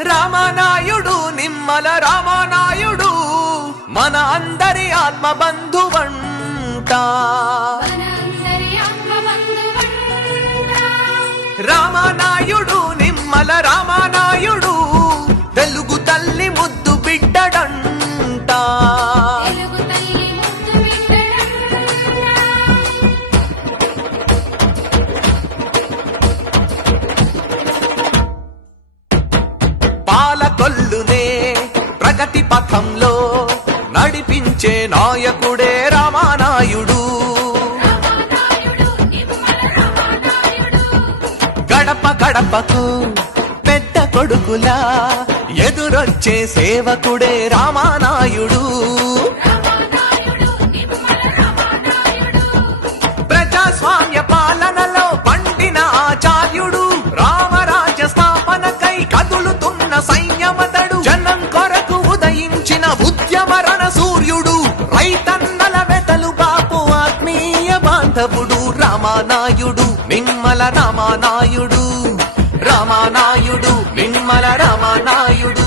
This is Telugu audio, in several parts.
రామనాయుడు నిమ్మల రామనాయుడు మన అందరి ఆత్మబంధువంట. రామనాయుడు నిమ్మల రామనాయుడు తెలుగు తల్లి ముద్దు బిడ్డడంట. పాలకొల్లునే ప్రగతి పథంలో నడిపించే నాయకుడే రామనాయుడు. గడప గడపకు పెద్ద కొడుకులా ఎదురొచ్చే సేవకుడే రామనాయుడు. ప్రజాస్వామ్య పాలనలో పండిన ఆచార్యుడు. రామరాజ్య స్థాపనకై కదులుతున్న సైన్యమతడు. జనం కొరకు ఉదయించిన ఉద్యమరణ సూర్యుడు. రైతన్నల వెతలు బాపు ఆత్మీయ బాంధవుడు రామనాయుడు నిమ్మల రామనాయుడు. రామనాయుడు నిమ్మల రామనాయుడు.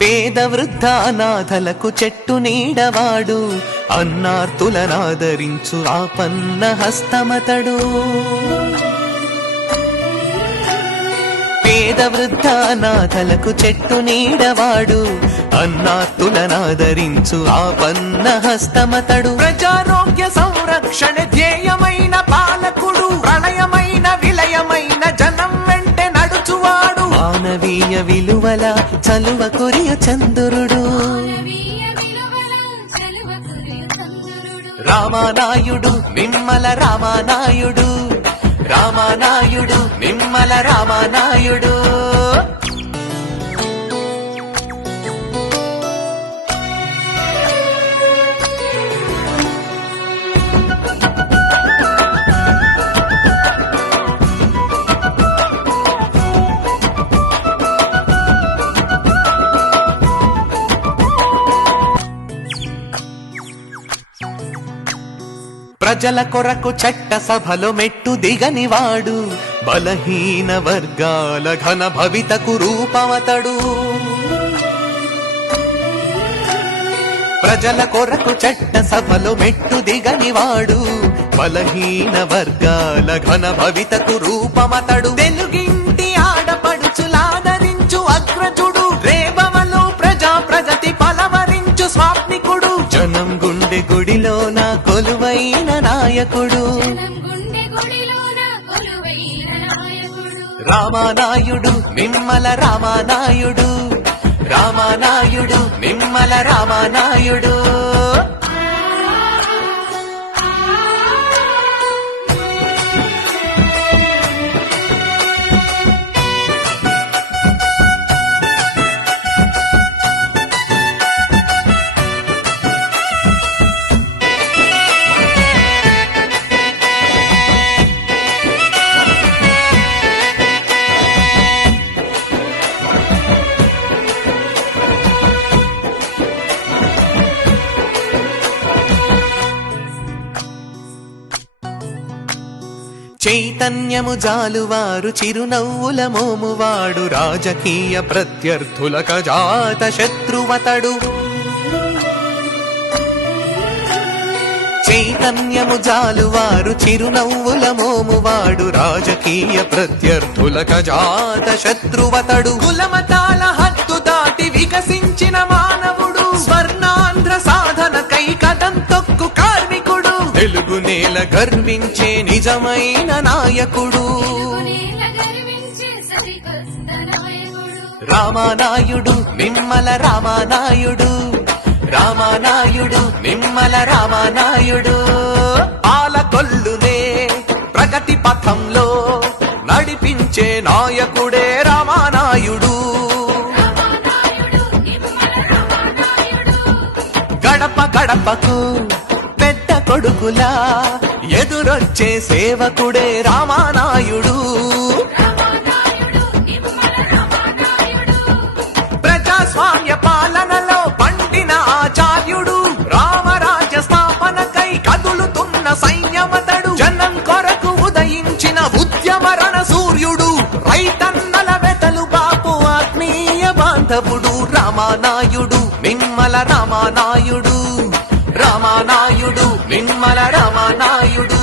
పేద వృద్ధ అనాథలకు చెట్టు నీడవాడు. అన్నార్తులనాదరించు ఆపన్న హస్తమతడు. పేద వృద్ధ అనాథలకు చెట్టు నీడవాడు. అన్నార్తులనాదరించు ఆపన్న హస్తమతడు. ప్రజారోగ్య సంరక్షణ ధ్యేయమైన పాలకుడు. ప్రళయమైన విలయమైన జనం వెంటే నడుచువాడు. మానవీయ విలువల చలువ కొరియ చంద్రుడు రామనాయుడు నిమ్మల రామనాయుడు. రామనాయుడు నిమ్మల రామనాయుడు. ప్రజల కొరకు చట్ట సభలో మెట్టు దిగనివాడు. బలహీన వర్గాల ఘన భవితకు రూపమతడు. ప్రజల కొరకు చట్ట సభలో మెట్టు దిగనివాడు. బలహీన వర్గాల ఘన భవితకు రూపమతడు. తెలుగింటి ఆడపడుచులాదరించు అగ్రజుడు. రేబవలో ప్రజా ప్రగతి పలవరించు స్వాప్నికుడు. జనం గుండె గుడిలో నా కొలువైన నాయకుడు రామనాయుడు నిమ్మల రామనాయుడు. రామనాయుడు నిమ్మల రామనాయుడు. చైతన్యము జాలువారు చిరునవ్వుల మోమువాడు. రాజకీయ ప్రత్యర్థులక జాత శత్రువతడు. చైతన్యము జాలువారు చిరునవ్వుల మోమువాడు. రాజకీయ ప్రత్యర్థులక జాత శత్రువతడు. కులమతాల హద్దు దాటి వికసించిన మానవుడు. స్వర్ణాంధ్ర సాధనకై కదం తొక్కు కార్మికుడు. తెలుగు నేల గర్వించే నిజమైన నాయకుడు రామనాయుడు నిమ్మల రామనాయుడు. రామనాయుడు నిమ్మల రామనాయుడు. పాలకొల్లునే ప్రగతి పథం శత్రువులా ఎదురొచ్చే సేవకుడే రామానాయుడు. ప్రజాస్వామ్య పాలనలో పండిన ఆచార్యుడు, రామరాజ్య స్థాపనకై కదులుతున్న సైన్యమతడు, జనం కొరకు ఉదయించిన ఉద్యమరణ సూర్యుడు, రైతన్నల వెతలు బాపు ఆత్మీయ బాంధవుడు రామానాయుడు, నిమ్మల రామానాయుడు. రామానాయుడు, నిమ్మల రామానాయుడు.